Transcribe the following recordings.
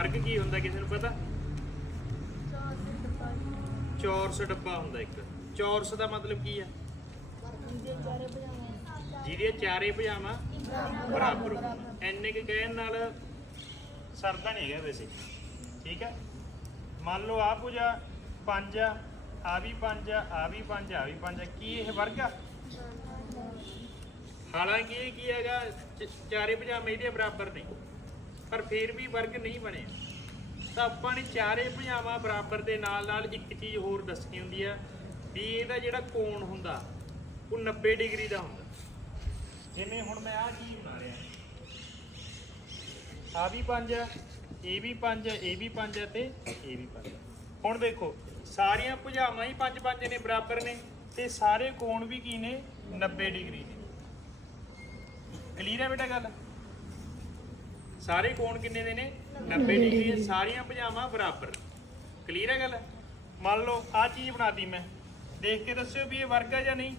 ਵਰਗ ਕੀ ਹੁੰਦਾ ਕਿਸੇ ਨੂੰ ਪਤਾ? ਚੌਰਸ ਡੱਬਾ ਹੁੰਦਾ ਇੱਕ। ਚੌਰਸ ਦਾ ਮਤਲਬ ਕੀ ਆ ਜਿਹਦੇ ਚਾਰੇ ਭੁਜਾਵਾਂ ਬਰਾਬਰ। ਹੋਣ। ਇੰਨੇ ਕਹਿਣ ਨਾਲ ਸਰਦਾ ਨਹੀਂ ਹੈਗਾ ਵੈਸੇ। ਠੀਕ ਹੈ? ਮੰਨ ਲਓ ਆ ਭੁਜਾ, ਪੰਜ ਆ ਆ ਵੀ ਪੰਜ ਆ ਆ ਵੀ ਪੰਜ ਆ, ਆਹ ਵੀ ਪੰਜ ਕੀ ਇਹ ਵਰਗ ਆ? ਹਾਲਾਂਕਿ ਇਹ ਕੀ ਹੈਗਾ? ਚਾਰੇ ਪਜਾਮੇ ਇਹਦੇ ਬਰਾਬਰ ਨੇ। ਪਰ ਫਿਰ ਵੀ ਵਰਗ ਨਹੀਂ ਬਣਿਆ ਤਾਂ ਆਪਾਂ ਨੇ ਚਾਰੇ ਪਜਾਮਾ ਬਰਾਬਰ ਦੇ ਨਾਲ ਨਾਲ ਇੱਕ ਚੀਜ਼ ਹੋਰ ਦੱਸਣੀ ਹੁੰਦੀ ਆ ਵੀ ਇਹਦਾ ਜਿਹੜਾ ਕੋਣ ਹੁੰਦਾ, ਉਹ 90 ਡਿਗਰੀ ਦਾ ਹੁੰਦਾ। ਜਿਵੇਂ ਹੁਣ ਮੈਂ ਆਹ ਚੀਜ਼ ਬਣਾ ਰਿਹਾ। ਆ ਵੀ ਪੰਜ ਆ, ਇਹ ਵੀ ਪੰਜ ਆ, ਇਹ ਵੀ ਪੰਜ ਆ ਤੇ ਇਹ ਵੀ ਪੰਜ ਹੁਣ ਦੇਖੋ, ਸਾਰੀਆਂ ਭੁਜਾਵਾਂ ਹੀ ਪੰਜ ਪੰਜ ਨੇ, ਬਰਾਬਰ ਨੇ ਤੇ ਸਾਰੇ ਕੋਣ ਵੀ ਕੀ ਨੇ? 90 ਡਿਗਰੀ ਨੇ। ਕਲੀਅਰ ਹੈ ਬੇਟਾ ਗੱਲ? ਸਾਰੇ ਕੋਣ ਕਿੰਨੇ ਦੇ ਨੇ? 90 ਡਿਗਰੀ ਸਾਰੀਆਂ ਭੁਜਾਵਾਂ ਬਰਾਬਰ। ਕਲੀਅਰ ਹੈ ਗੱਲ? ਮੰਨ ਲਓ ਆ ਚੀਜ਼ ਬਣਾਤੀ ਮੈਂ। ਦੇਖ ਕੇ ਦੱਸਿਓ ਵੀ ਇਹ ਵਰਗ ਹੈ ਜਾਂ ਨਹੀਂ।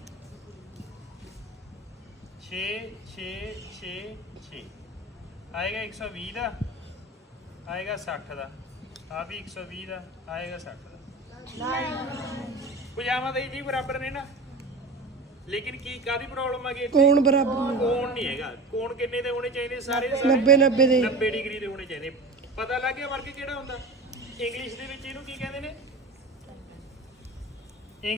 6 6 6 6 ਆਏਗਾ 120 ਦਾ ਆਏਗਾ 60 ਦਾ। ਆ ਵੀ 120 ਦਾ ਆਏਗਾ 60 ਦਾ। ਪਜਾਮਾ ਤਾਂ ਜੀ ਬਰਾਬਰ ਨੇ ਨਾ। ਲੇਕਿਨ ਕੀ ਕਾਦੀ ਪ੍ਰੋਬਲਮ ਆ ਗਈ? ਕੌਣ ਬਰਾਬਰ ਕੋਣ ਨਹੀਂ ਹੈਗਾ। ਕੋਣ ਕਿੰਨੇ ਦੇ ਹੋਣੇ ਚਾਹੀਦੇ? ਸਾਰੇ ਦੇ ਸਾਰੇ? 90 90 ਦੇ। 90 ਡਿਗਰੀ ਦੇ ਹੋਣੇ ਚਾਹੀਦੇ। ਪਤਾ ਲੱਗ ਗਿਆ ਵਰਗ ਕਿਹੜਾ ਹੁੰਦਾ? ਇੰਗਲਿਸ਼ ਦੇ ਵਿੱਚ ਇਹਨੂੰ ਕੀ ਕਹਿੰਦੇ ਨੇ?